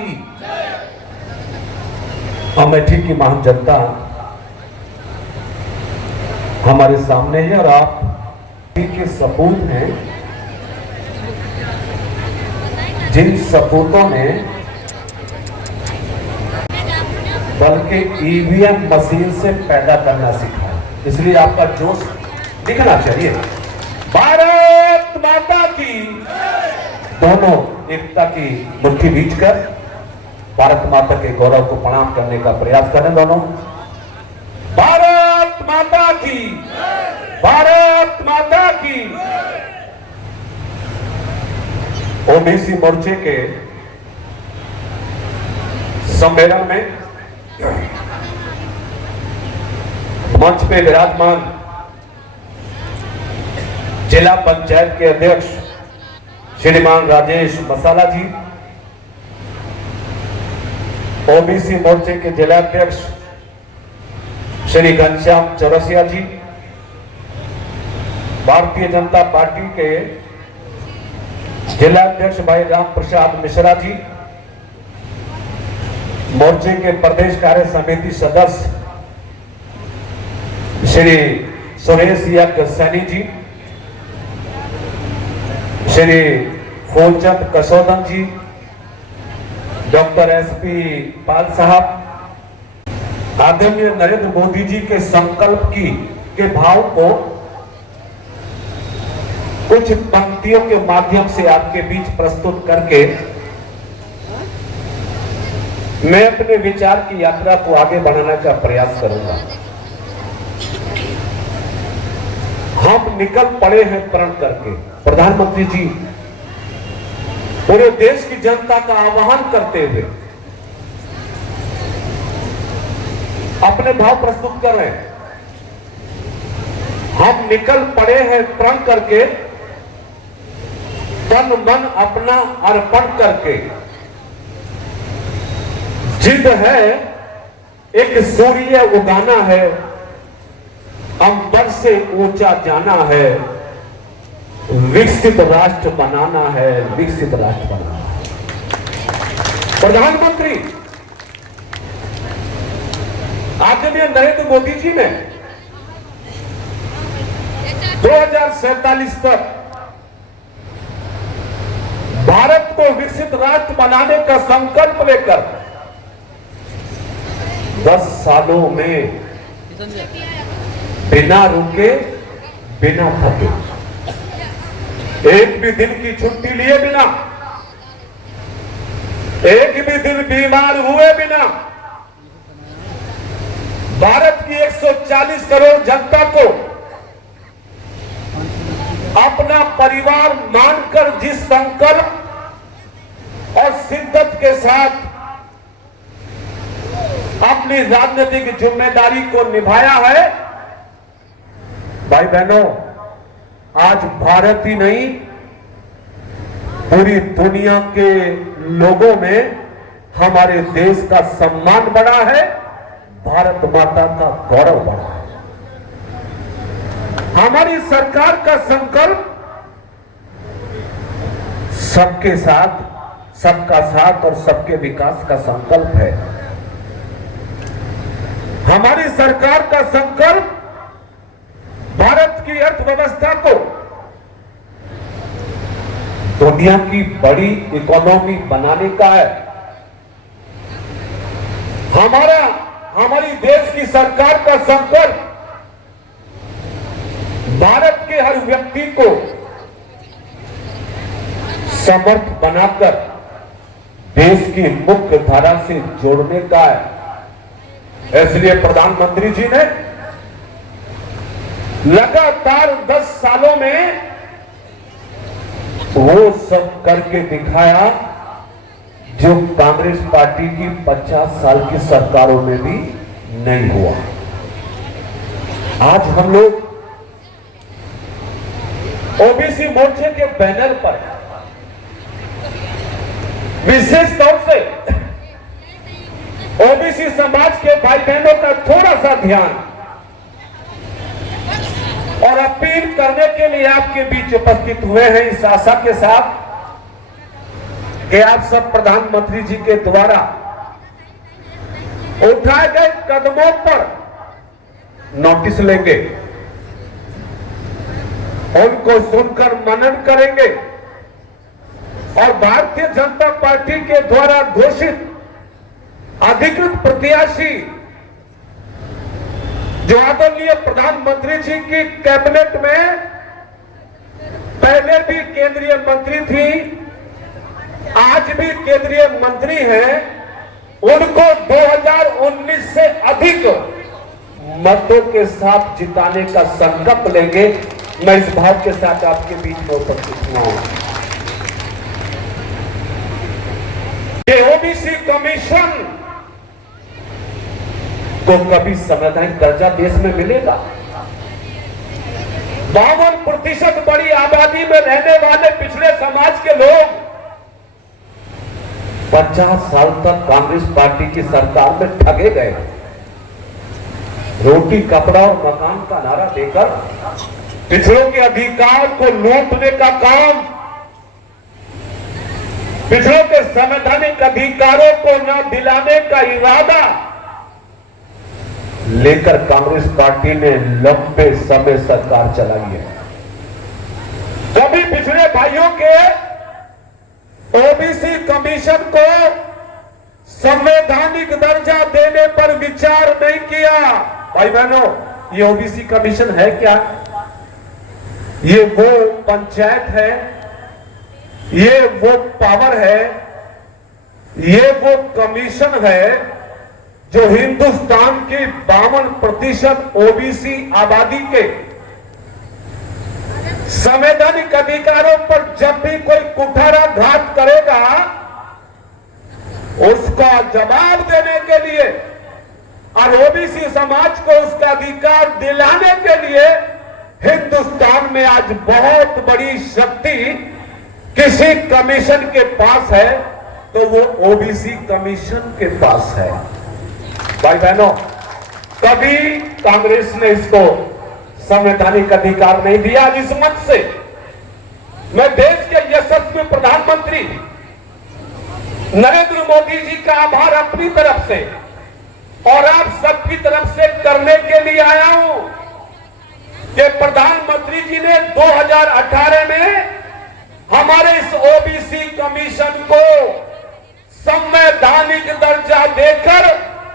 की, अमेठी की महान जनता हमारे सामने है और आप के सपूत हैं, जिन सपूतों ने बल्कि ईवीएम मशीन से पैदा करना सीखा, इसलिए आपका जोश दिखना चाहिए। भारत माता की, दोनों एकता की मुट्ठी बींचकर भारत माता के गौरव को प्रणाम करने का प्रयास करें दोनों। भारत माता की, भारत माता की। ओबीसी मोर्चे के सम्मेलन में मंच पे विराजमान जिला पंचायत के अध्यक्ष श्रीमान राजेश मसाला जी, ओबीसी मोर्चे के जिला अध्यक्ष श्री घनश्याम चौरसिया जी, भारतीय जनता पार्टी के जिला अध्यक्ष भाई राम प्रसाद मिश्रा जी, मोर्चे के प्रदेश कार्य समिति सदस्य श्री सुरेश यज्ञ सैनी जी, श्री फूलचंद कसौदन जी, डॉक्टर एसपी पाल साहब, आदरणीय नरेंद्र मोदी जी के संकल्प के भाव को कुछ पंक्तियों के माध्यम से आपके बीच प्रस्तुत करके मैं अपने विचार की यात्रा को आगे बढ़ाने का प्रयास करूंगा। हम निकल पड़े हैं प्रण करके, प्रधानमंत्री जी पूरे देश की जनता का आह्वान करते हुए अपने भाव प्रस्तुत कर रहे हैं। हम निकल पड़े हैं प्रण करके, तन मन अपना अर्पण करके, जिद है एक सूर्य उगाना है, अंबर से ऊंचा जाना है, विकसित राष्ट्र बनाना है, विकसित राष्ट्र बनाना है। प्रधानमंत्री आदरणीय नरेंद्र मोदी जी ने 2047 तक भारत को विकसित राष्ट्र बनाने का संकल्प लेकर 10 सालों में बिना रुके, बिना थके, एक भी दिन की छुट्टी लिए बिना, एक भी दिन बीमार हुए बिना भारत की 140 करोड़ जनता को अपना परिवार मानकर जिस संकल्प और शिद्दत के साथ अपनी राजनीतिक जिम्मेदारी को निभाया है, भाई बहनों, आज भारत ही नहीं पूरी दुनिया के लोगों में हमारे देश का सम्मान बढ़ा है, भारत माता का गौरव बढ़ा है। हमारी सरकार का संकल्प सबके साथ, सबका साथ और सबके विकास का संकल्प है। हमारी सरकार का संकल्प भारत की अर्थव्यवस्था को दुनिया की बड़ी इकोनॉमी बनाने का है। हमारी देश की सरकार का संकल्प भारत के हर व्यक्ति को समर्थ बनाकर देश की मुख्य धारा से जोड़ने का है। इसलिए प्रधानमंत्री जी ने लगातार 10 सालों में वो सब करके दिखाया जो कांग्रेस पार्टी की 50 साल की सरकारों में भी नहीं हुआ। आज हम लोग ओबीसी मोर्चे के बैनर पर विशेष तौर से ओबीसी समाज के भाई बहनों का थोड़ा सा ध्यान और अपील करने के लिए आपके बीच उपस्थित हुए हैं, इस आशा के साथ कि आप सब प्रधानमंत्री जी के द्वारा उठाए गए कदमों पर नोटिस लेंगे, उनको सुनकर मनन करेंगे और भारतीय जनता पार्टी के द्वारा घोषित अधिकृत प्रत्याशी जो आदरणीय प्रधानमंत्री जी की कैबिनेट में पहले भी केंद्रीय मंत्री थी, आज भी केंद्रीय मंत्री हैं, उनको 2019 से अधिक मतों के साथ जिताने का संकल्प लेंगे। मैं इस भाव के साथ आपके बीच में उपस्थित हुआ हूं। ओबीसी कमीशन को कभी संवैधानिक दर्जा देश में मिलेगा? 52% बड़ी आबादी में रहने वाले पिछड़े समाज के लोग 50 साल तक कांग्रेस पार्टी की सरकार में ठगे गए। रोटी कपड़ा और मकान का नारा देकर पिछड़ों के अधिकार को लूटने का काम, पिछड़ों के संवैधानिक अधिकारों को न दिलाने का इरादा लेकर कांग्रेस पार्टी ने लंबे समय सरकार चलाई है। कभी पिछड़े भाइयों के ओबीसी कमीशन को संवैधानिक दर्जा देने पर विचार नहीं किया। भाई बहनों, ये ओबीसी कमीशन है क्या? ये वो पंचायत है, ये वो पावर है, ये वो कमीशन है जो हिंदुस्तान की 52% ओबीसी आबादी के संवैधानिक अधिकारों पर जब भी कोई कुठाराघात करेगा उसका जवाब देने के लिए और ओबीसी समाज को उसका अधिकार दिलाने के लिए हिंदुस्तान में आज बहुत बड़ी शक्ति किसी कमीशन के पास है, तो वो ओबीसी कमीशन के पास है। भाई बहनों, कभी कांग्रेस ने इसको संवैधानिक अधिकार नहीं दिया। इस मत से मैं देश के यशस्वी प्रधानमंत्री नरेंद्र मोदी जी का आभार अपनी तरफ से और आप सबकी तरफ से करने के लिए आया हूं कि प्रधानमंत्री जी ने 2018 में हमारे इस ओबीसी कमीशन को संवैधानिक दर्जा देकर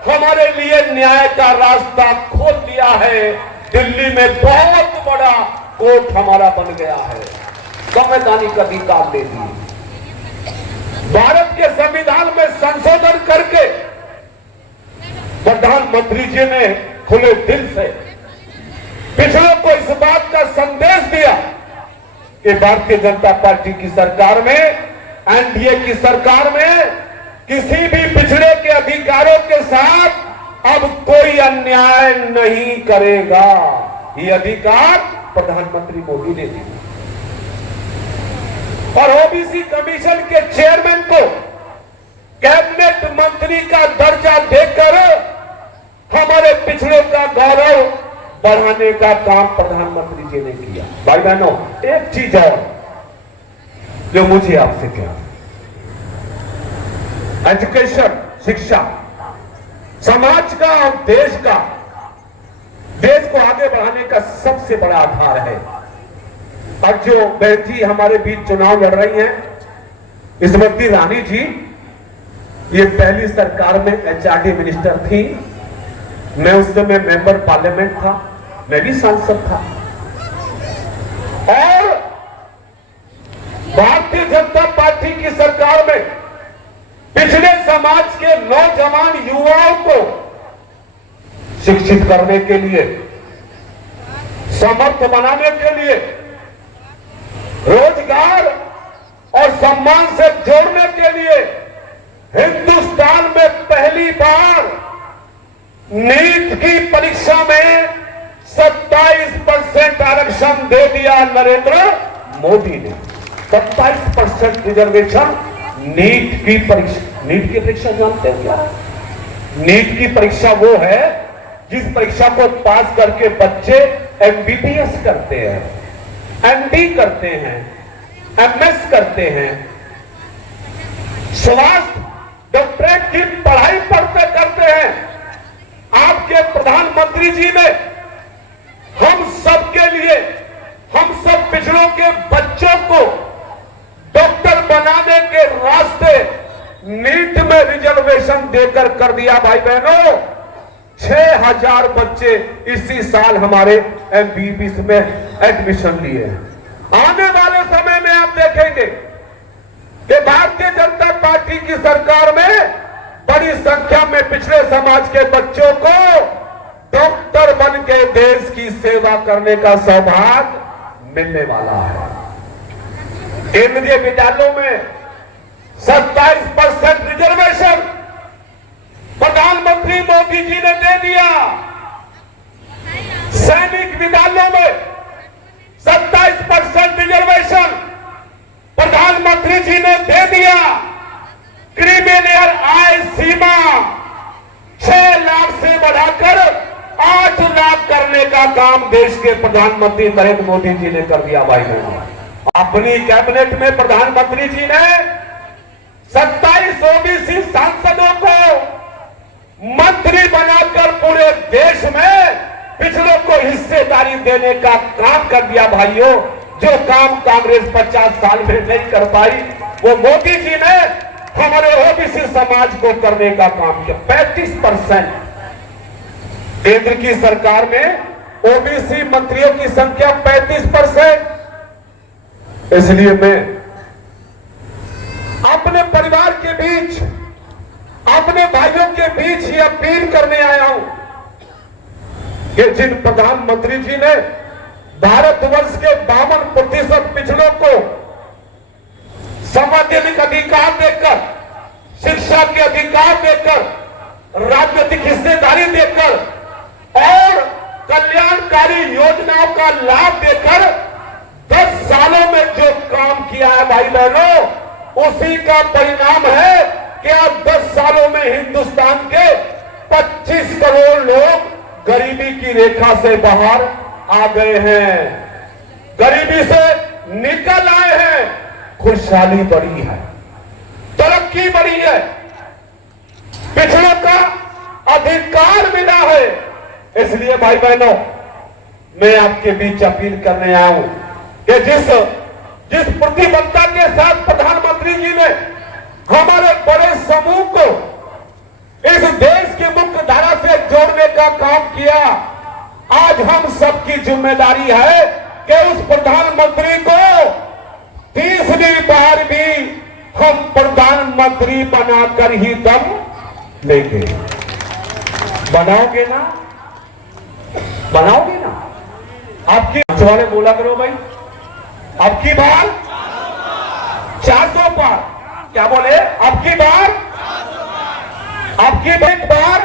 हमारे लिए न्याय का रास्ता खोल दिया है। दिल्ली में बहुत बड़ा कोर्ट हमारा बन गया है, संवैधानिक अधिकार दे दिए। भारत के संविधान में संशोधन करके प्रधानमंत्री जी ने खुले दिल से पिछड़ों को इस बात का संदेश दिया कि भारतीय जनता पार्टी की सरकार में, एनडीए की सरकार में किसी भी पिछड़े के अधिकारों के साथ अब कोई अन्याय नहीं करेगा। ये अधिकार प्रधानमंत्री मोदी ने दिया और ओबीसी कमीशन के चेयरमैन को कैबिनेट मंत्री का दर्जा देकर हमारे पिछड़ों का गौरव बढ़ाने का काम प्रधानमंत्री जी ने किया। भाई बहनों, एक चीज और जो मुझे आपसे कहना, एजुकेशन, शिक्षा समाज का और देश को आगे बढ़ाने का सबसे बड़ा आधार है। अब जो बेटी हमारे बीच चुनाव लड़ रही हैं, स्मृति ईरानी जी, ये पहली सरकार में एचआरडी मिनिस्टर थी। मैं उस समय मेंबर पार्लियामेंट था, मैं भी सांसद था और भारतीय जनता पार्टी की सरकार में पिछले समाज के नौजवान युवाओं को शिक्षित करने के लिए, समर्थ बनाने के लिए, रोजगार और सम्मान से जोड़ने के लिए हिंदुस्तान में पहली बार नीट की परीक्षा में 27% आरक्षण दे दिया नरेंद्र मोदी ने। 27% रिजर्वेशन नीट की परीक्षा जानते हैं क्या? नीट की परीक्षा वो है जिस परीक्षा को पास करके बच्चे एमबीबीएस करते हैं, एमडी करते हैं, एमएस करते हैं, स्वास्थ्य डॉक्टरेट की पढ़ाई पढ़ते करते हैं। आपके प्रधानमंत्री जी ने हम सबके लिए, हम सब पिछड़ों के बच्चों को डॉक्टर बनाने के रास्ते नीट में रिजर्वेशन देकर कर दिया। भाई बहनों, 6000 बच्चे इसी साल हमारे MBBS में एडमिशन लिए। आने वाले समय में आप देखेंगे कि भारतीय जनता पार्टी की सरकार में बड़ी संख्या में पिछड़े समाज के बच्चों को डॉक्टर बन के देश की सेवा करने का सौभाग्य मिलने वाला है। केंद्रीय विद्यालयों में 27% रिजर्वेशन प्रधानमंत्री मोदी जी ने दे दिया। सैनिक विद्यालयों में 27% रिजर्वेशन प्रधानमंत्री जी ने दे दिया। क्रिमिनल आय सीमा 6 लाख से बढ़ाकर 8 लाख करने का काम देश के प्रधानमंत्री नरेंद्र मोदी जी ने कर दिया। भाई बहनों, अपनी कैबिनेट में प्रधानमंत्री जी ने 27 OBC सांसदों को मंत्री बनाकर पूरे देश में पिछड़ों को हिस्सेदारी देने का काम कर दिया। भाइयों, जो काम कांग्रेस 50 साल में नहीं कर पाई, वो मोदी जी ने हमारे OBC समाज को करने का काम किया। 35% केंद्र की सरकार में OBC मंत्रियों की संख्या 35%। इसलिए मैं अपने परिवार के बीच, अपने भाइयों के बीच ये अपील करने आया हूं कि जिन प्रधानमंत्री जी ने भारतवर्ष के 52% पिछड़ों को संवैधानिक अधिकार देकर, शिक्षा के अधिकार देकर, राजनीतिक हिस्सेदारी देकर और कल्याणकारी योजनाओं का लाभ देकर 10 सालों में जो काम किया है भाई बहनों, उसी का परिणाम है कि अब 10 सालों में हिंदुस्तान के 25 करोड़ लोग गरीबी की रेखा से बाहर आ गए हैं, गरीबी से निकल आए हैं। खुशहाली बढ़ी है, तरक्की बढ़ी है, पिछड़ों का अधिकार मिला है। इसलिए भाई बहनों, मैं आपके बीच अपील करने आया हूं कि जिस प्रतिबद्धता के साथ प्रधानमंत्री जी ने हमारे बड़े समूह को इस देश की मुख्य धारा से जोड़ने का काम किया, आज हम सबकी जिम्मेदारी है कि उस प्रधानमंत्री को तीसरी बार भी हम प्रधानमंत्री बनाकर ही दम लेंगे। बनाओगे ना? बनाओगे ना? आपकी वाले बोला करो भाई, अब की बार 400 पार। क्या बोले? अब की बार, अब की एक बार,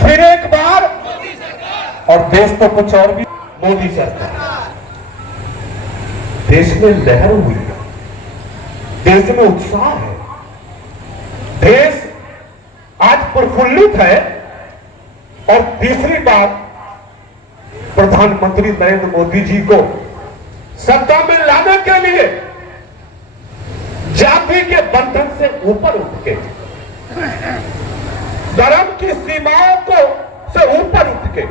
फिर एक बार, और देश तो कुछ और भी, मोदी सरकार। देश में लहर हुई है, देश में उत्साह है, देश आज प्रफुल्लित है। और तीसरी बात, प्रधानमंत्री नरेंद्र मोदी जी को सत्ता में लाने के लिए जाति के बंधन से ऊपर उठ के, धर्म की सीमाओं को से ऊपर उठ के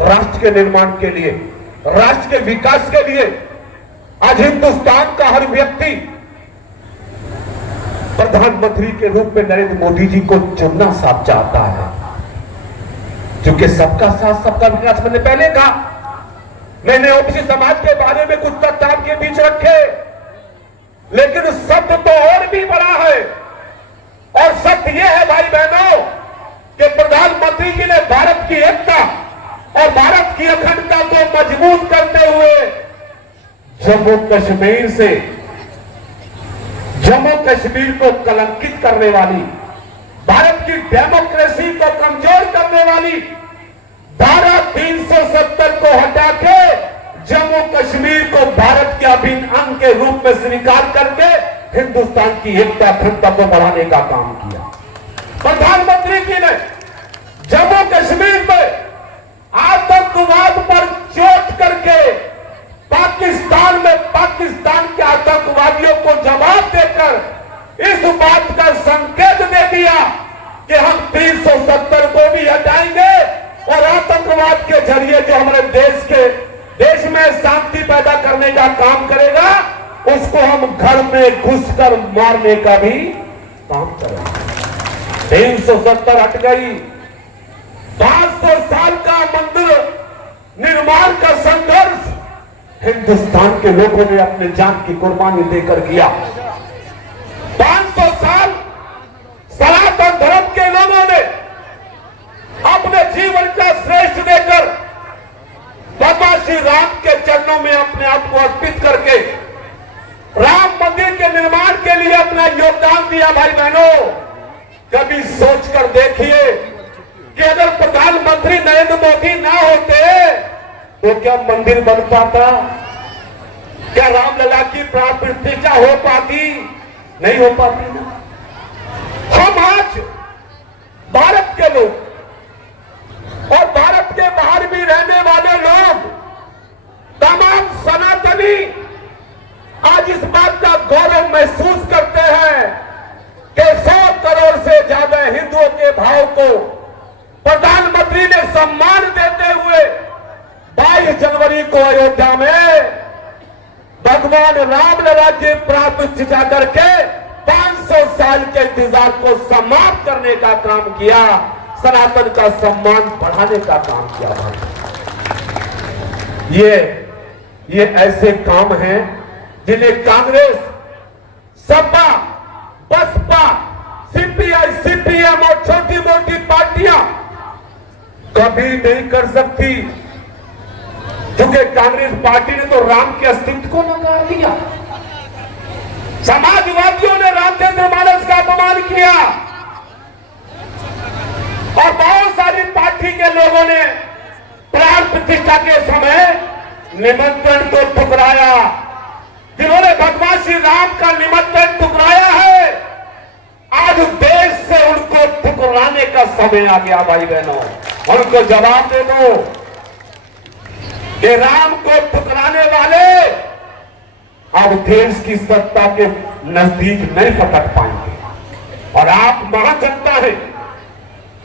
राष्ट्र के निर्माण के लिए, राष्ट्र के विकास के लिए आज हिंदुस्तान का हर व्यक्ति प्रधानमंत्री के रूप में नरेंद्र मोदी जी को चुनना साफ चाहता है। क्योंकि सबका साथ सबका विकास, मैंने पहले कहा, मैंने OBC समाज के बारे में कुछ तथ्य आपके बीच रखे, लेकिन सत्य तो और भी बड़ा है। और सत्य यह है भाई बहनों कि प्रधानमंत्री जी ने भारत की एकता और भारत की अखंडता को मजबूत करते हुए जम्मू कश्मीर से, जम्मू कश्मीर को कलंकित करने वाली, भारत की डेमोक्रेसी को कमजोर करने वाली धारा 370 को हटा के जम्मू कश्मीर को भारत के अभिन्न अंग के रूप में स्वीकार करके हिंदुस्तान की एकता अखंडता को बढ़ाने का काम किया। प्रधानमंत्री जी ने जम्मू कश्मीर में आतंकवाद पर चोट करके पाकिस्तान में पाकिस्तान के आतंकवादियों को जवाब देकर इस बात का संकेत दे दिया कि हम 370 को भी हटाएंगे और आतंकवाद के जरिए जो हमारे देश में शांति पैदा करने का काम करेगा उसको हम घर में घुसकर मारने का भी काम करेंगे। 370 हट गई। 500 साल का मंदिर निर्माण का संघर्ष हिंदुस्तान के लोगों ने अपने जान की कुर्बानी देकर किया। 500 साल सनातन धर्म के लोगों ने अपने जीवन का श्रेष्ठ देकर भगवान श्री राम के चरणों में अपने आप को अर्पित करके राम मंदिर के निर्माण के लिए अपना योगदान दिया। भाई बहनों, कभी सोचकर देखिए कि अगर प्रधानमंत्री नरेंद्र मोदी ना होते तो क्या मंदिर बन पाता? क्या रामलला की प्राण प्रतिष्ठा हो पाती? नहीं हो पाती ना। हम आज भारत के लोग और भारत के बाहर भी रहने वाले लोग तमाम सनातनी आज इस बात का गौरव महसूस करते हैं कि 100 करोड़ से ज्यादा हिंदुओं के भाव को प्रधानमंत्री ने सम्मान देते हुए 22 जनवरी को अयोध्या में भगवान रामलला की प्राण प्रतिष्ठा करके 500 साल के इंतजार को समाप्त करने का काम किया, सनातन का सम्मान बढ़ाने का काम किया। ये ऐसे काम हैं जिन्हें कांग्रेस, सपा, बसपा, सीपीआई, सीपीएम और छोटी मोटी पार्टियां कभी नहीं कर सकती, क्योंकि कांग्रेस पार्टी ने तो राम के अस्तित्व को नकार दिया। समाजवादियों ने रामचंद्रमानस का अपमान किया और बहुत सारी पार्टी के लोगों ने प्राण प्रतिष्ठा के समय निमंत्रण को ठुकराया। जिन्होंने भगवान श्री राम का निमंत्रण ठुकराया है, आज देश से उनको ठुकराने का समय आ गया। भाई बहनों, उनको जवाब दे दो कि राम को ठुकराने वाले अब देश की सत्ता के नजदीक नहीं फटक पाएंगे। और आप महान जनता हैं,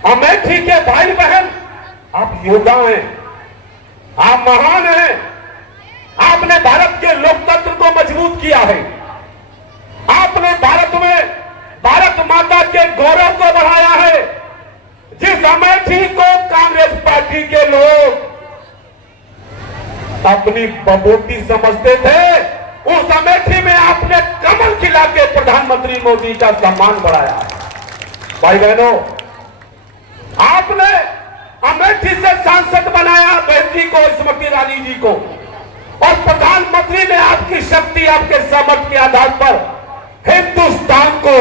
अमेठी के भाई बहन, आप योद्धा हैं, आप महान हैं। आपने भारत के लोकतंत्र को मजबूत किया है। आपने भारत में भारत माता के गौरव को बढ़ाया है। जिस अमेठी को कांग्रेस पार्टी के लोग अपनी बबूती समझते थे, उस अमेठी में आपने कमल खिला के प्रधानमंत्री मोदी का सम्मान बढ़ाया है। भाई बहनों, आपने अमेठी से सांसद बनाया बहन जी को, स्मृति ईरानी जी को, और प्रधानमंत्री ने आपकी शक्ति, आपके सामर्थ्य के आधार पर हिंदुस्तान को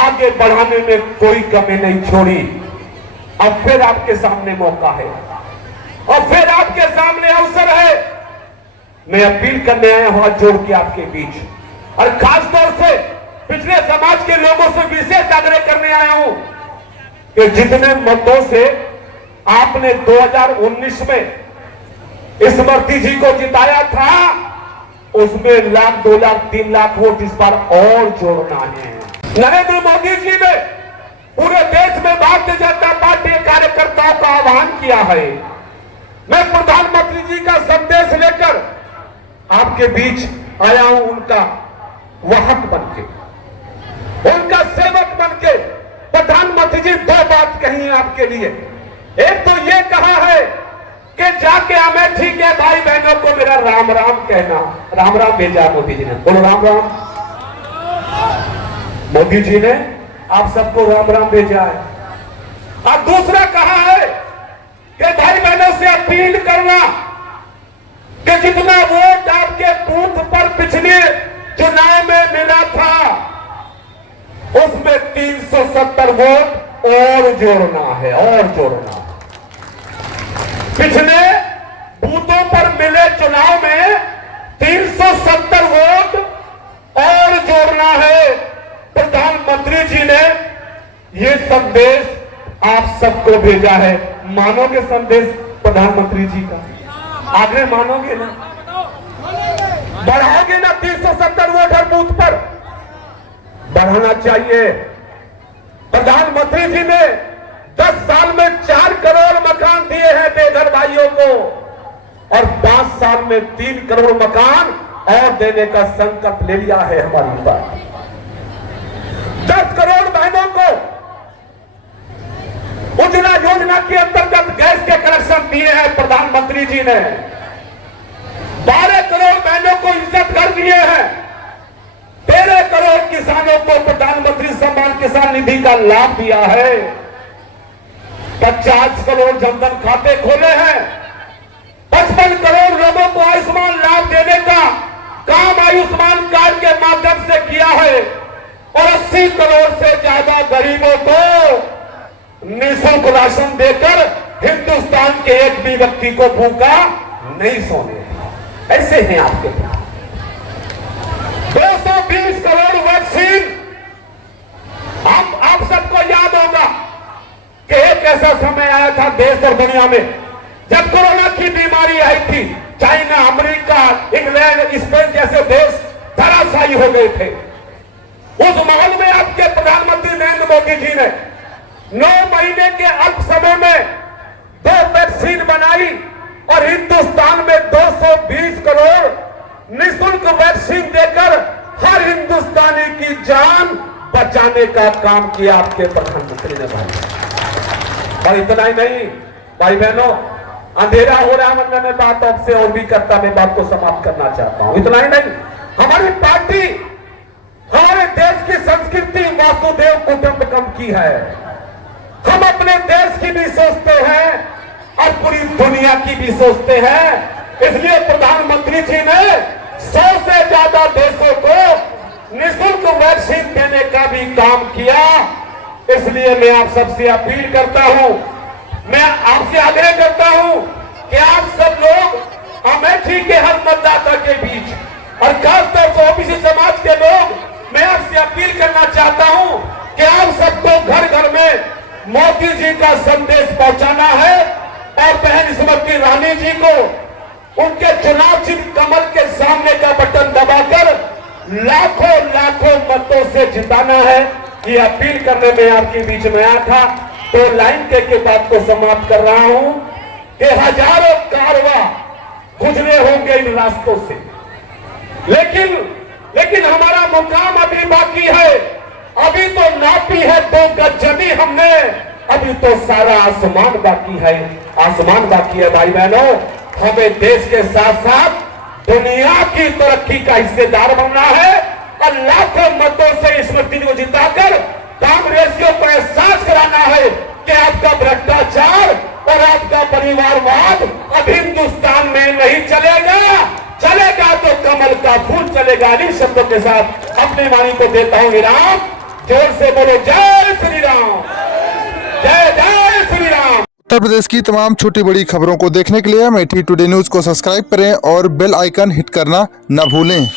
आगे बढ़ाने में कोई कमी नहीं छोड़ी। अब फिर आपके सामने मौका है और फिर आपके सामने अवसर है। मैं अपील करने आया हूं हाथ जोड़ के आपके बीच, और खासतौर से पिछले समाज के लोगों से विशेष आग्रह करने आया हूं कि जितने मतों से आपने 2019 में स्मृति जी को जिताया था, उसमें 1 लाख, 2 लाख, 3 लाख वोट इस बार और जोड़ना है। नरेंद्र मोदी जी ने पूरे देश में भारतीय जनता पार्टी के कार्यकर्ताओं का आह्वान किया है। मैं प्रधानमंत्री जी का संदेश लेकर आपके बीच आया हूं, उनका वाहक बनके, उनका सेवक बनके। प्रधानमंत्री जी 2 बात कही है आपके लिए। एक तो ये कहा है कि जाके अमेठी के भाई बहनों को मेरा राम राम कहना। राम राम भेजा मोदी जी ने, बोलो राम राम। मोदी जी ने आप सबको राम राम भेजा है। और दूसरा कहा है कि भाई बहनों से अपील करना कि जितना वोट आपके बूथ पर पिछले चुनाव में मिला था, उसमें 370 वोट और जोड़ना है, और जोड़ना है। पिछले बूथों पर मिले चुनाव में 370 वोट और जोड़ना है। प्रधानमंत्री जी ने यह संदेश आप सबको भेजा है। मानोगे संदेश प्रधानमंत्री जी का? आग्रह मानोगे ना? बढ़ाओगे ना 370 वोट हर बूथ पर? बढ़ाना चाहिए। प्रधानमंत्री जी ने 10 साल में 4 करोड़ मकान दिए हैं बेघर भाइयों को और 5 साल में 3 करोड़ मकान और देने का संकल्प ले लिया है हमारी पार्टी। 10 करोड़ बहनों को उज्ज्वला योजना के अंतर्गत गैस के कनेक्शन दिए हैं प्रधानमंत्री जी ने। 12 करोड़ बहनों को इज्जत कर दिए हैं। 13 करोड़ किसानों को प्रधानमंत्री सम्मान किसान निधि का लाभ दिया है। 50 करोड़ जनधन खाते खोले हैं। 55 करोड़ लोगों को आयुष्मान लाभ देने का काम आयुष्मान कार्ड के माध्यम से किया है और 80 करोड़ से ज्यादा गरीबों को निःशुल्क राशन देकर हिंदुस्तान के एक भी व्यक्ति को भूखा नहीं सोने दिया। ऐसे हैं आपके पास 220 करोड़ वैक्सीन। आप सबको याद होगा कि एक ऐसा समय आया था देश और दुनिया में जब कोरोना की बीमारी आई थी। चाइना, अमेरिका, इंग्लैंड, स्पेन जैसे देश धराशायी हो गए थे। उस माहौल में आपके प्रधानमंत्री नरेंद्र मोदी जी ने 9 महीने के अल्प समय में 2 वैक्सीन बनाई और हिंदुस्तान में 220 करोड़ निःशुल्क वैक्सीन देकर हर हिंदुस्तानी की जान बचाने का काम किया आपके प्रधानमंत्री ने भाई। और इतना ही नहीं भाई बहनों, अंधेरा हो रहा है वरना मैं बात आपसे और भी करता, मैं बात को समाप्त करना चाहता हूं। इतना ही नहीं, हमारी पार्टी हमारे देश की संस्कृति वासुदेव कुटुंबकम की है। हम अपने देश की भी सोचते हैं और पूरी दुनिया की भी सोचते हैं। इसलिए प्रधानमंत्री जी ने 100 से ज्यादा देशों को निःशुल्क वैक्सीन देने का भी काम किया। इसलिए मैं आप सबसे अपील करता हूं, मैं आपसे आग्रह करता हूं कि आप सब लोग अमेठी के हर मतदाता के बीच और खासतौर से ओबीसी समाज के लोग, मैं आपसे अपील करना चाहता हूं कि आप सबको घर घर में मोदी जी का संदेश पहुंचाना है और बहन स्मृति ईरानी जी को उनके चुनाव चिन्ह कमल के सामने का बटन दबाकर लाखों लाखों मतों से जिताना है। ये अपील करने में आपके बीच में आया था। तो लाइन के बात को समाप्त कर रहा हूं कि हजारों कारवां गुजरे होंगे इन रास्तों से, लेकिन हमारा मुकाम अभी बाकी है। अभी तो नापी है 2 गज जमीन हमने, अभी तो सारा आसमान बाकी है। आसमान बाकी है भाई बहनों। हमें देश के साथ साथ दुनिया की तरक्की का हिस्सेदार बनना है और लाखों मतों से स्मृति को जिताकर कांग्रेसियों को एहसास कराना है कि आपका भ्रष्टाचार और आपका परिवारवाद अब हिंदुस्तान में नहीं चलेगा। चलेगा तो कमल का फूल चलेगा। इन शब्दों के साथ अपनी वाणी को देता हूं विराम। जोर से बोलो जय श्री राम, जय जय श्री राम। उत्तर प्रदेश की तमाम छोटी बड़ी खबरों को देखने के लिए अमेठी टुडे न्यूज को सब्सक्राइब करें और बेल आइकन हिट करना न भूलें।